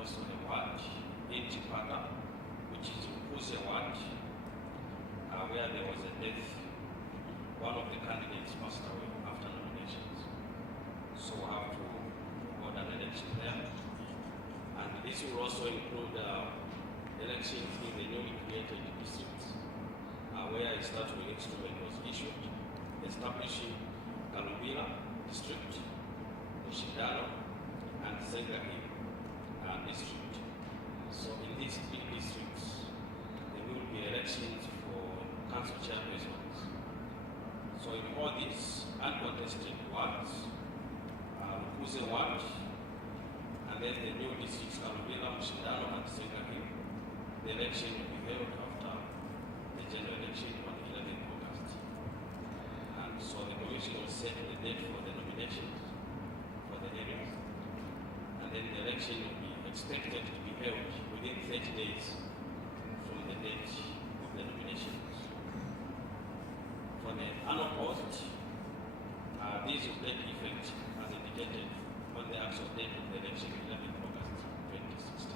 also a ward in Chipata, which is Ukuse ward, where there was a death. One of the candidates passed away after nominations. So we have to hold an election there. And this will also include elections in the newly created districts, where a statutory instrument was issued, establishing Kalumbila district, Mushindano, and Sengahi district. So in these three districts, there will be elections for council chairpersons. So in all these uncontested wards, Ukuse ward, and then the new districts, Kalumbila, Mushindano, and Sengahi, the election will be held after the general election on 11th August. And so the commission will set the date for the nominations for the areas. And then the election will be expected to be held within 30 days from the date of the nominations. For the unopposed, these will take effect as indicated on the actual date of the election, 11th August 2016.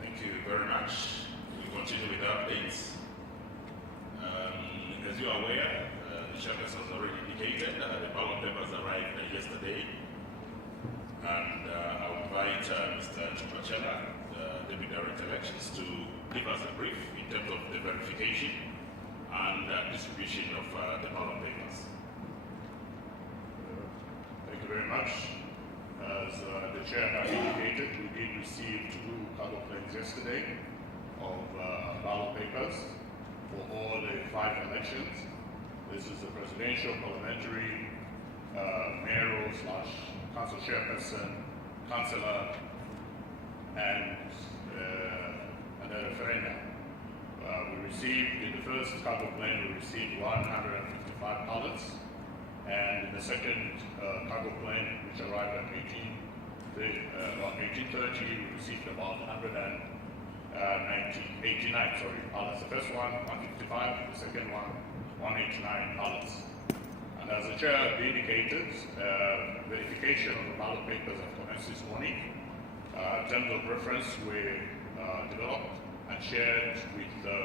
Thank you very much. We continue with updates. As you are aware, the chairperson has already indicated the ballot papers arrived yesterday. And I'll invite Mr. Chipachela, the Deputy Director Elections, to give us a brief in terms of the verification and distribution of the ballot papers. Thank you very much. As the chair has indicated, we did receive 2 cargo planes yesterday of ballot papers for all the 5 elections. This is the presidential, parliamentary, mayoral / council chairperson, councillor, and the referendum. We received, in the first cargo plane, we received 155 ballots, and in the second cargo plane, which arrived at 1830, we received about 89 ballots. The first one, 155, the second one, 189 ballots. And as the chair indicated, verification of the ballot papers have commenced this morning. Terms of reference were developed and shared with the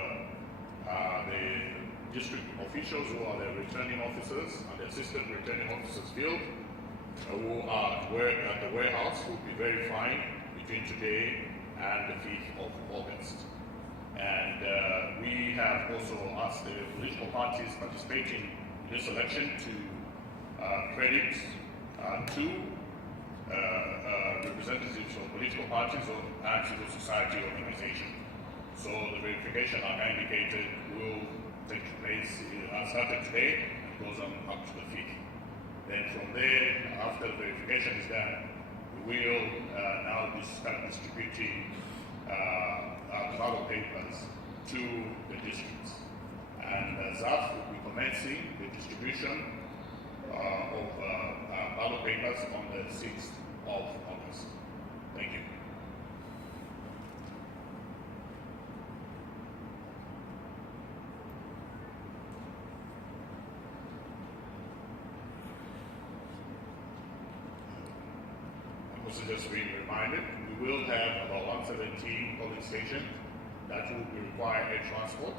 district officials who are the returning officers and the assistant returning officers field, who are at the warehouse, who will be verifying between today and the 5th of August. And we have also asked the political parties participating in this election to credit 2 representatives of political parties and civil society organizations. So the verification, like I indicated, will take place, started today and goes on up to the 5th. Then from there, after the verification is done, we will now start distributing ballot papers to the districts. And ZAF will be commencing the distribution of ballot papers on the 6th of August. Thank you. Also just being reminded, we will have about 117 polling stations that will be require air transport.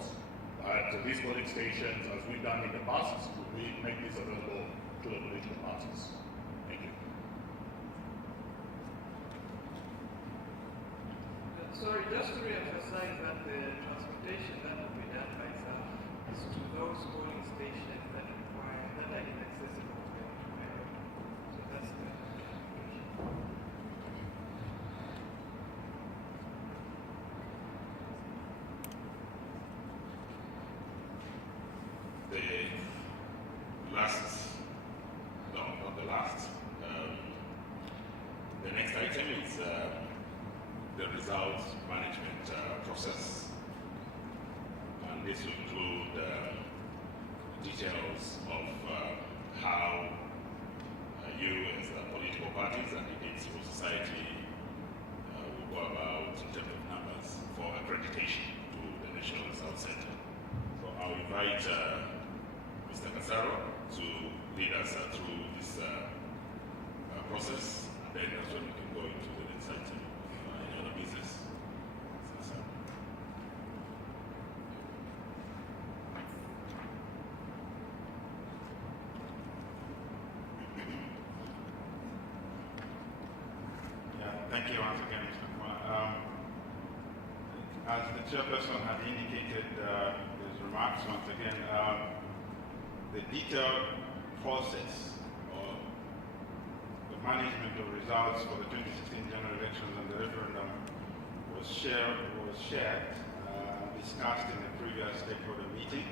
At these polling stations, as we've done in the past, we make this available to the political parties. Thank you. Sorry, just to re-emphasize that the transportation that will be done by SAF is to those polling stations that require, that are inaccessible to them. So that's the The next item is the results management process. And this will include details of how you as political parties and indeed civil society will go about in terms of numbers for accreditation to the National Results Center. So I'll invite Mr. Casaro to lead us through this process, and then that's when we can go into the next item of any other business. Thank you once again, Mr. Kumar. As the chairperson had indicated his remarks once again, the detailed process of the management of results for the 2016 general elections and the referendum was shared, discussed in the previous stakeholder meeting,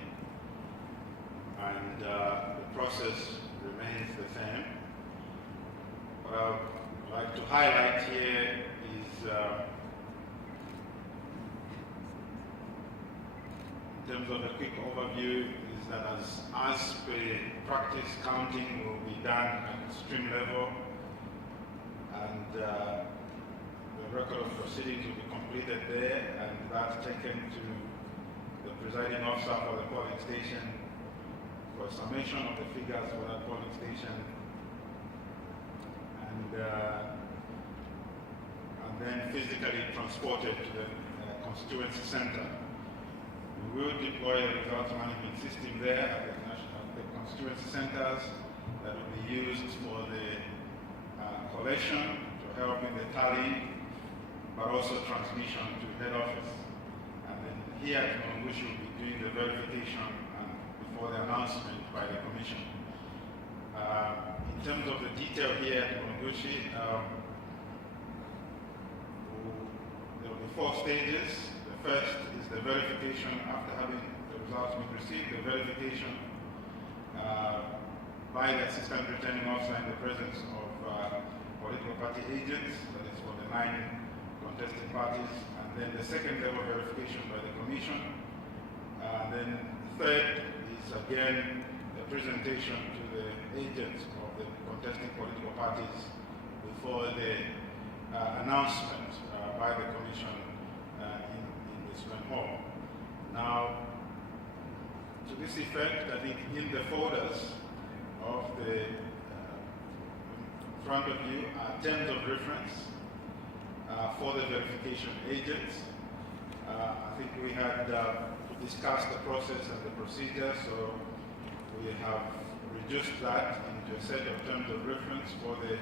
and the process remains the same. What I would like to highlight here is in terms of a quick overview is that as per practice, counting will be done at stream level, and the record of proceedings will be completed there, and that's taken to the presiding officer for the polling station for a summation of the figures for that polling station, and then physically transported to the constituency center. We will deploy a results management system there at the constituency centers that will be used for the collection to help in the tally, but also transmission to head office. And then here at Mulungushi will be doing the verification before the announcement by the commission. In terms of the detail here at Mulungushi, there will be 4 stages. The first is the verification after having the results been received, the verification by the assistant returning officer in the presence of political party agents, that is for the 9 contested parties, and then the second level verification by the commission. Then third is again the presentation to the agents of the contesting political parties before the announcement by the commission in the Swan Hall. Now, to this effect, I think in the folders of the front of you are terms of reference for the verification agents. I think we had discussed the process and the procedure, so we have reduced that into a set of terms of reference for the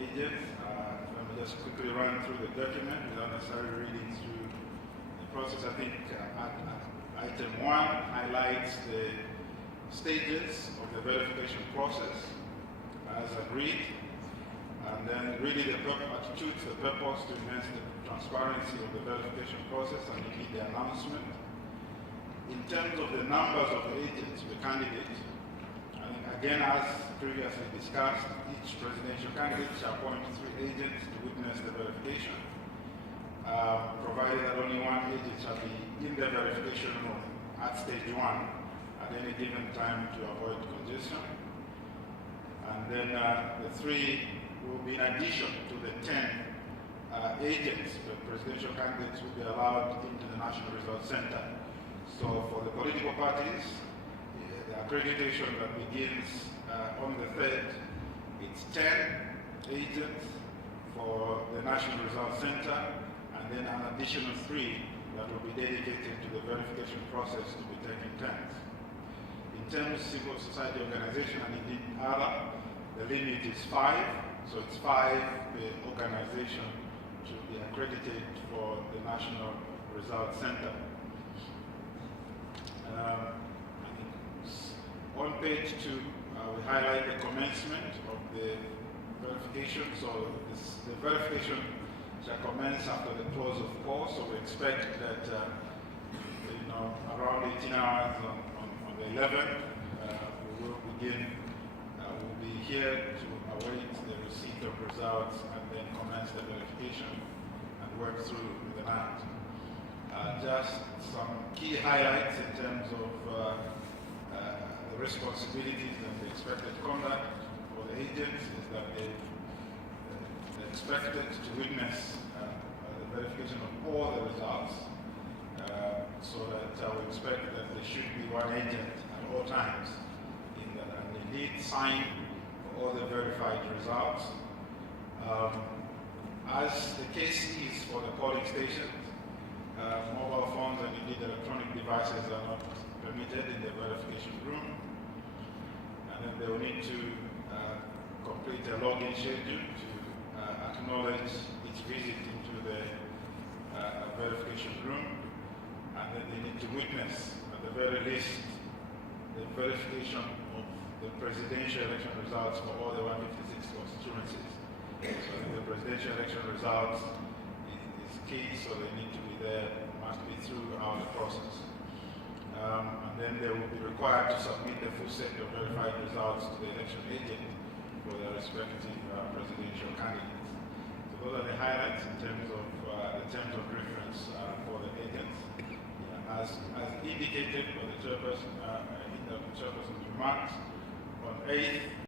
agents. Let me just quickly run through the document without necessarily reading through the process. I think item 1 highlights the stages of the verification process as agreed, and then really the attitudes, the purpose to enhance the transparency of the verification process and indeed the announcement. In terms of the numbers of the agents, the candidates, and again, as previously discussed, each presidential candidate shall appoint 3 agents to witness the verification, provided that only 1 agent shall be in the verification room at stage 1 at any given time to avoid congestion. And then the 3 will be in addition to the 10 agents. The presidential candidates will be allowed into the National Results Center. So for the political parties, the accreditation that begins on the 3rd, it's 10 agents for the National Results Center, and then an additional 3 that will be dedicated to the verification process to be taking turns. In terms of civil society organization and indeed other, the limit is 5, so it's 5 per organization to be accredited for the National Results Center. On page 2, we highlight the commencement of the verification. So the verification shall commence after the close of polls. So we expect that around 18 hours on the 11th, we will begin. We'll be here to await the receipt of results and then commence the verification and work through the night. Just some key highlights in terms of the responsibilities and the expected conduct for the agents is that they're expected to witness the verification of all the results, so that we expect that there should be 1 agent at all times in indeed sign for all the verified results. As the case is for the polling stations, mobile phones and indeed electronic devices are not permitted in the verification room. And then they will need to complete a login schedule to acknowledge its visit into the verification room. And then they need to witness, at the very least, the verification of the presidential election results for all the 156 constituencies. So the presidential election results is key, so they need to be there, must be throughout the process. And then they will be required to submit the full set of verified results to the election agent for their respective presidential candidates. So those are the highlights in terms of the terms of reference for the agents. As indicated by the chairperson in the chairperson's remarks, on 8th